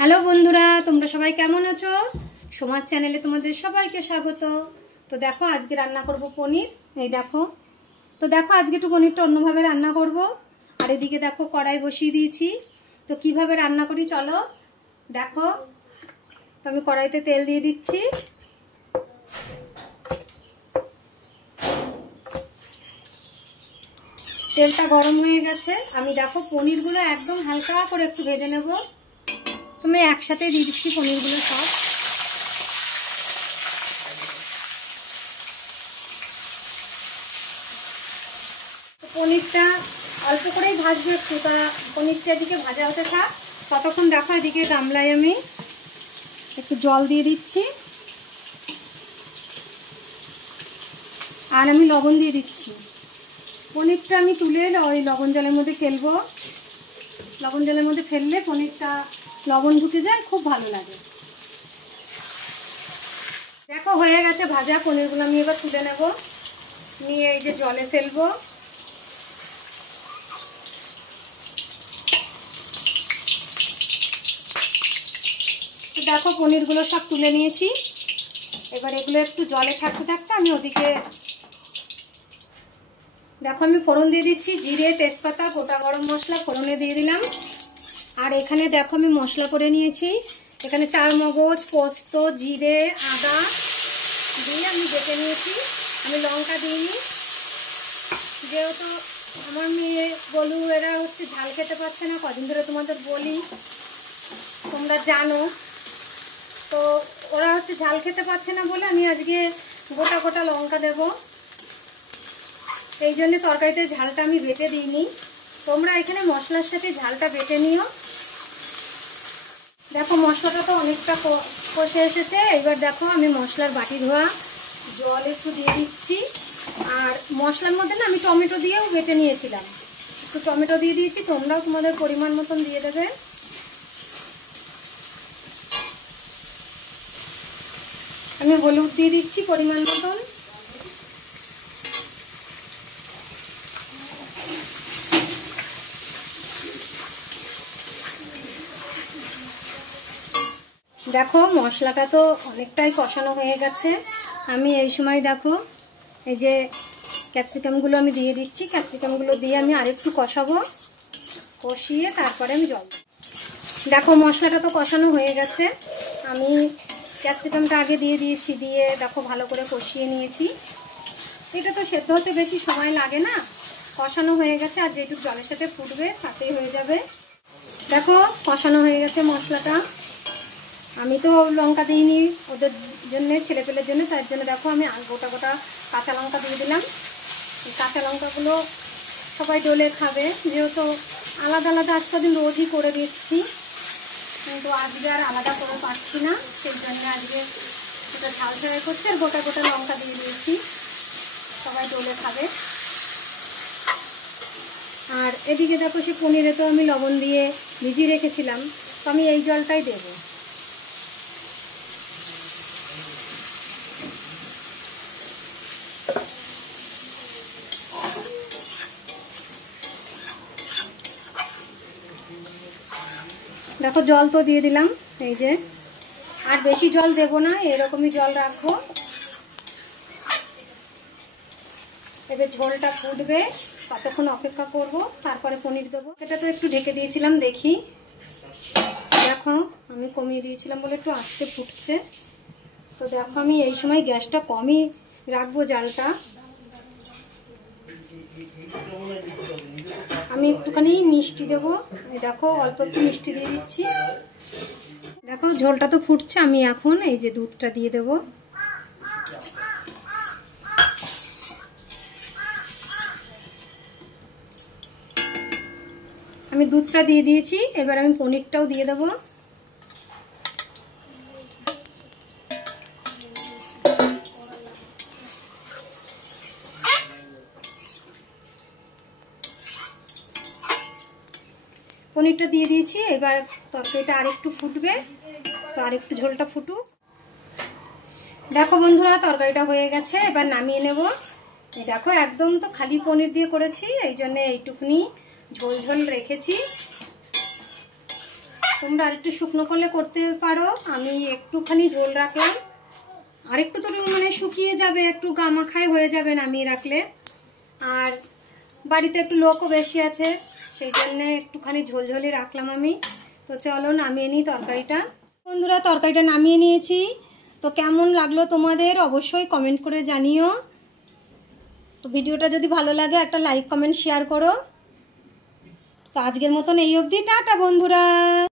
Hello বন্ধুরা, তোমরা সবাই কেমন আছো? সোমার চ্যানেলে তোমাদের সবাইকে স্বাগত। তো দেখো আজকে রান্না করব পনির। এই দেখো, তো দেখো আজকে একটু পনিরটা অন্যভাবে রান্না করব। আর এদিকে দেখো কড়াই বসিয়ে দিয়েছি। তো কিভাবে রান্না করি চলো দেখো। তো আমি কড়াইতে তেল দিয়ে দিচ্ছি। তেলটা গরম হয়ে গেছে। আমি দেখো পনিরগুলো একদম হালকা করে একটু ভেজে নেব। তুমি একসাথে দিয়ে দিচ্ছি পনিরগুলো সব। পনিরটা অল্প করেই ভাজবো একটু, তা পনিরটা এদিকে ভাজা হতে থাক। ততক্ষণ দেখো এদিকে গামলায় আমি একটু জল দিয়ে দিচ্ছি আর আমি লবণ দিয়ে দিচ্ছি। পনিরটা আমি তুলে ওই লবণ জলের মধ্যে ফেলবো। লবণ জলের মধ্যে ফেললে পনিরটা লবণ ঢুকে যায়, খুব ভালো লাগে। দেখো হয়ে গেছে ভাজা পনিরগুলো। আমি এবার তুলে নেব, নিয়ে এই যে জলে ফেলবো। দেখো পনিরগুলো সব তুলে নিয়েছি। এবার এগুলো একটু জলে থাকতে থাকতে আমি ওদিকে দেখো আমি ফোড়ন দিয়ে দিচ্ছি। জিরে, তেজপাতা, গোটা গরম মশলা ফোড়নে দিয়ে দিলাম। আর এখানে দেখো আমি মশলা করে নিয়েছি। এখানে চার মগজ, পোস্ত, জিরে, আদা দিয়ে আমি বেটে নিয়েছি। আমি লঙ্কা দিইনি, যেহেতু আমার মেয়ে বলু এরা হচ্ছে ঝাল খেতে পারছে না। কদিন ধরে তোমাদের বলি, তোমরা জানো। তো ওরা হচ্ছে ঝাল খেতে পারছে না বলে আমি আজকে গোটা গোটা লঙ্কা দেব। এই জন্য তরকারিতে ঝালটা আমি বেটে দিইনি। তোমরা এখানে মশলার সাথে ঝালটা বেটে নিও। দেখো মশলাটা তো অনেকটা কষে এসেছে। এবার দেখো আমি মশলার বাটি ধোয়া জল একটু দিয়ে দিচ্ছি। আর মশলার মধ্যে না আমি টমেটো দিয়েও বেটে নিয়েছিলাম, একটু টমেটো দিয়ে দিয়েছি। তোমরাও তোমাদের পরিমাণ মতন দিয়ে দেবে। আমি হলুদ দিয়ে দিচ্ছি পরিমাণ মতন। দেখো মশলাটা তো অনেকটাই কষানো হয়ে গেছে। আমি এই সময় দেখো এই যে ক্যাপসিকামগুলো আমি দিয়ে দিচ্ছি। ক্যাপসিকামগুলো দিয়ে আমি আরেকটু কষাবো, কষিয়ে তারপরে আমি জল। দেখো মশলাটা তো কষানো হয়ে গেছে। আমি ক্যাপসিকামটা আগে দিয়ে দিয়েছি, দিয়ে দেখো ভালো করে কষিয়ে নিয়েছি। এটা তো সেদ্ধ হতে বেশি সময় লাগে না, কষানো হয়ে গেছে। আর যেটুকু জলের সাথে ফুটবে তাতেই হয়ে যাবে। দেখো কষানো হয়ে গেছে মশলাটা। আমি তো লঙ্কা দিইনি ওদের জন্য, ছেলেপেলের জন্য, তার জন্য দেখো আমি গোটা গোটা কাঁচা লঙ্কা দিয়ে দিলাম। এই কাঁচা লঙ্কাগুলো সবাই ডলে খাবে, যেহেতু আলাদা আলাদা আজকে দিন রোজই করে দিচ্ছি, কিন্তু আজকে আর আলাদা করে পাচ্ছি না। সেই জন্য আজকে এটা ঝাল ছাড়াই করছি আর গোটা গোটা লঙ্কা দিয়ে দিয়েছি, সবাই ডলে খাবে। আর এদিকে দেখো সে পনিরে তো আমি লবণ দিয়ে ভিজিয়ে রেখেছিলাম, তো আমি এই জলটাই দেবো। দেখো জল তো দিয়ে দিলাম, এই যে আর বেশি জল দেব না, এরকমই জল রাখবো। এবার ঝোলটা ফুটবে, ততক্ষণ অপেক্ষা করব, তারপরে পনির দেবো। এটা তো একটু ঢেকে দিয়েছিলাম, দেখি দেখো আমি কমিয়ে দিয়েছিলাম বলে একটু আস্তে ফুটছে। তো দেখো আমি এই সময় গ্যাসটা কমই রাখবো, জালটা। আমি একটুখানি মিষ্টি দেবো, দেখো অল্প একটু মিষ্টি দিয়ে দিচ্ছি। দেখো ঝোলটা তো ফুটছে, আমি এখন এই যে দুধটা দিয়ে দেবো। আমি দুধটা দিয়ে দিয়েছি, এবার আমি পনিরটাও দিয়ে দেবো। পনিরটা দিয়ে দিয়েছি, এবার তরকারিটা আরেকটু ফুটবে, তো আরেকটু ঝোলটা ফুটুক। দেখো বন্ধুরা তরকারিটা হয়ে গেছে, এবার নামিয়ে নেব। দেখো একদম তো খালি পনির দিয়ে করেছি, এই জন্য এইটুকুনি ঝোল ঝোল রেখেছি। তোমরা আরেকটু শুকনো করলে করতে পারো, আমি একটুখানি ঝোল রাখলাম। আরেকটু তো মানে শুকিয়ে যাবে, একটু গামাখাই হয়ে যাবে নামিয়ে রাখলে। আর বাড়িতে একটু লোকও বেশি আছে, সেই জন্যে একটুখানি ঝোলঝোলি রাখলাম আমি। তো চলো নামিয়ে নিই তরকারিটা। বন্ধুরা, তরকারিটা নামিয়ে নিয়েছি। তো কেমন লাগলো তোমাদের অবশ্যই কমেন্ট করে জানিও। তো ভিডিওটা যদি ভালো লাগে একটা লাইক কমেন্ট শেয়ার করো। তো আজকের মতন এই অবধি, টাটা বন্ধুরা।